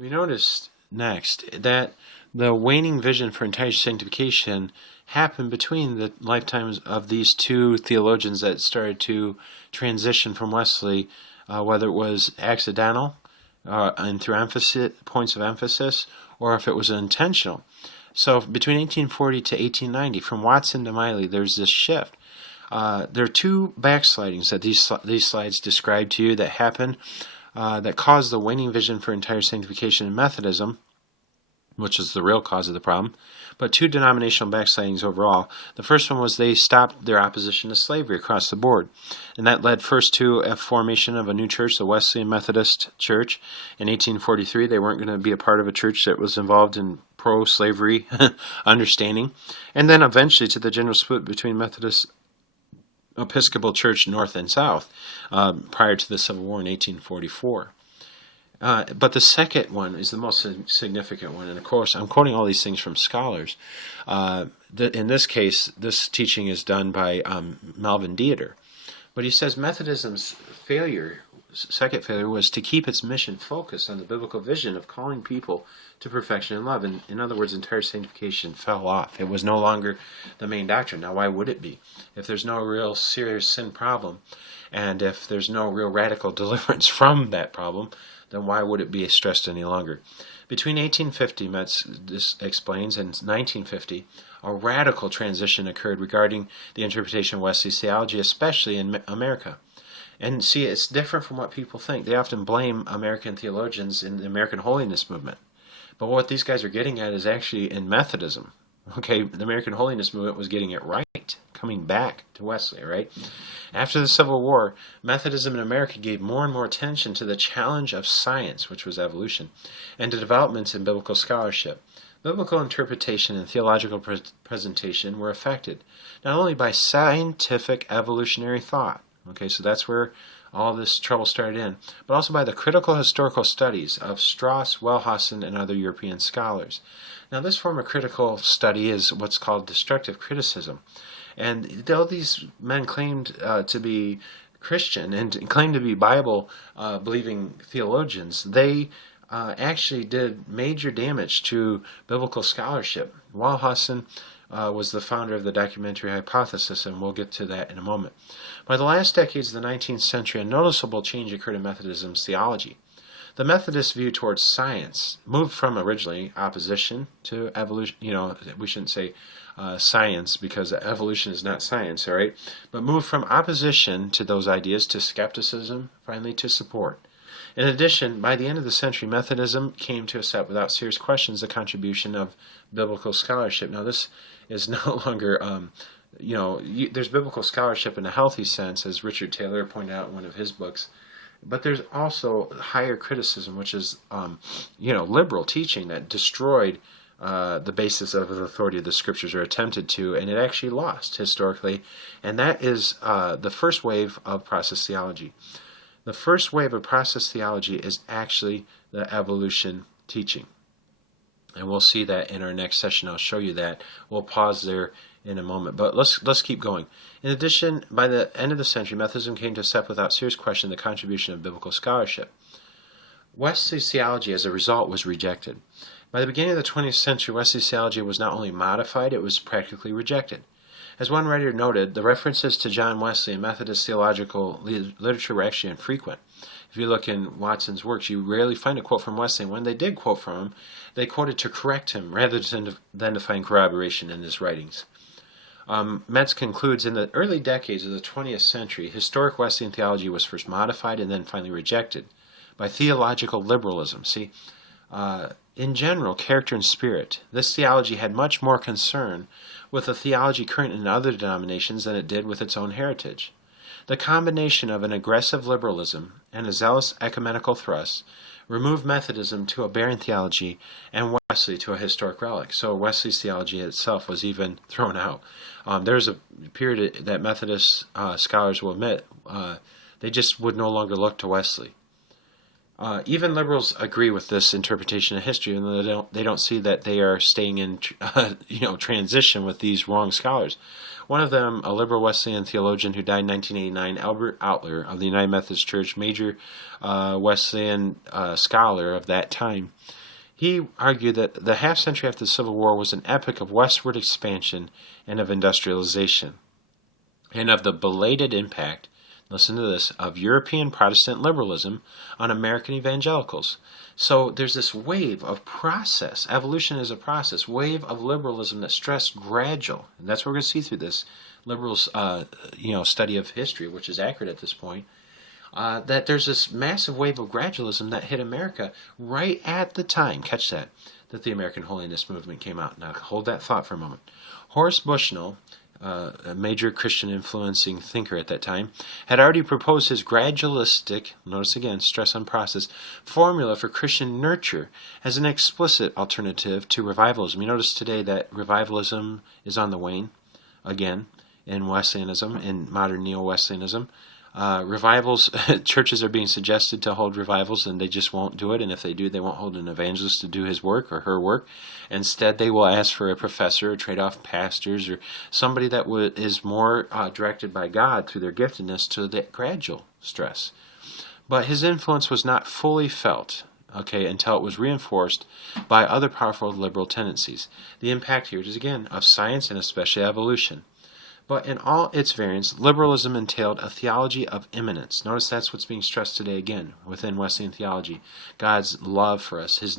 We noticed next that the waning vision for entire sanctification happened between the lifetimes of these two theologians that started to transition from Wesley, whether it was accidental and through points of emphasis, or if it was intentional. So between 1840 to 1890, from Watson to Miley, there's this shift. There are two backslidings that these slides describe to you that happened that caused the waning vision for entire sanctification in Methodism, which is the real cause of the problem, but two denominational backslidings overall. The first one was they stopped their opposition to slavery across the board, and that led first to a formation of a new church, the Wesleyan Methodist Church. In 1843, they weren't going to be a part of a church that was involved in pro-slavery understanding, and then eventually to the general split between Methodist Episcopal Church North and South prior to the Civil War in 1844. But the second one is the most significant one, and of course I'm quoting all these things from scholars. In this case, this teaching is done by Melvin Dieter. But he says Methodism's second failure, was to keep its mission focused on the biblical vision of calling people to perfection and love. And in other words, entire sanctification fell off. It was no longer the main doctrine. Now, why would it be? If there's no real serious sin problem, and if there's no real radical deliverance from that problem, then why would it be stressed any longer? Between 1850, this explains, and 1950, a radical transition occurred regarding the interpretation of Wesley's theology, especially in America. And see, it's different from what people think. They often blame American theologians in the American holiness movement. But what these guys are getting at is actually in Methodism. Okay, the American holiness movement was getting it right, coming back to Wesley, right? After the Civil War, Methodism in America gave more and more attention to the challenge of science, which was evolution, and to developments in biblical scholarship. Biblical interpretation and theological presentation were affected, not only by scientific evolutionary thought, okay, so that's where all this trouble started in, but also by the critical historical studies of Strauss, Wellhausen, and other European scholars. Now, this form of critical study is what's called destructive criticism. And though these men claimed to be Christian and claimed to be Bible-believing theologians, they actually did major damage to biblical scholarship. Wellhausen was the founder of the documentary hypothesis, and we'll get to that in a moment. By the last decades of the 19th century, a noticeable change occurred in Methodism's theology. The Methodist view towards science moved from originally opposition to evolution. We shouldn't say science, because evolution is not science, all right? But moved from opposition to those ideas to skepticism, finally to support. In addition, by the end of the century, Methodism came to accept without serious questions the contribution of biblical scholarship. Now, this is no longer, there's biblical scholarship in a healthy sense, as Richard Taylor pointed out in one of his books. But there's also higher criticism, which is, liberal teaching that destroyed the basis of the authority of the Scriptures, or attempted to, and it actually lost historically. And that is the first wave of process theology. The first wave of process theology is actually the evolution teaching. And we'll see that in our next session. I'll show you that. We'll pause there in a moment. But let's keep going. In addition, by the end of the century, Methodism came to accept without serious question the contribution of biblical scholarship. Wesley's theology, as a result, was rejected. By the beginning of the 20th century, Wesley's theology was not only modified, it was practically rejected. As one writer noted, the references to John Wesley in Methodist theological literature were actually infrequent. If you look in Watson's works, you rarely find a quote from Wesley. And when they did quote from him, they quoted to correct him rather than to find corroboration in his writings. Metz concludes, in the early decades of the 20th century, historic Wesleyan theology was first modified and then finally rejected by theological liberalism. See, in general, character and spirit, this theology had much more concern with the theology current in other denominations than it did with its own heritage. The combination of an aggressive liberalism and a zealous ecumenical thrust removed Methodism to a barren theology and Wesley to a historic relic. So Wesley's theology itself was even thrown out. There's a period that Methodist scholars will admit they just would no longer look to Wesley. Even liberals agree with this interpretation of history, and they don't see that they are staying in transition with these wrong scholars. One of them, a liberal Wesleyan theologian who died in 1989, Albert Outler of the United Methodist Church, major Wesleyan scholar of that time, he argued that the half century after the Civil War was an epoch of westward expansion and of industrialization, and of the belated impact, listen to this, of European Protestant liberalism on American evangelicals. So there's this wave of process. Evolution is a process. Wave of liberalism that stressed gradual. And that's what we're going to see through this liberals, study of history, which is accurate at this point. That there's this massive wave of gradualism that hit America right at the time, catch that the American Holiness Movement came out. Now hold that thought for a moment. Horace Bushnell, a major Christian influencing thinker at that time, had already proposed his gradualistic, notice again, stress on process, formula for Christian nurture as an explicit alternative to revivalism. You notice today that revivalism is on the wane, again, in Wesleyanism, in modern Neo-Wesleyanism. Revivals, churches are being suggested to hold revivals, and they just won't do it. And if they do, they won't hold an evangelist to do his work or her work. Instead, they will ask for a professor, or trade off pastors, or somebody that is more directed by God through their giftedness to the gradual stress. But his influence was not fully felt, until it was reinforced by other powerful liberal tendencies. The impact here is, again, of science and especially evolution. But in all its variants, liberalism entailed a theology of immanence. Notice that's what's being stressed today again within Wesleyan theology. God's love for us, his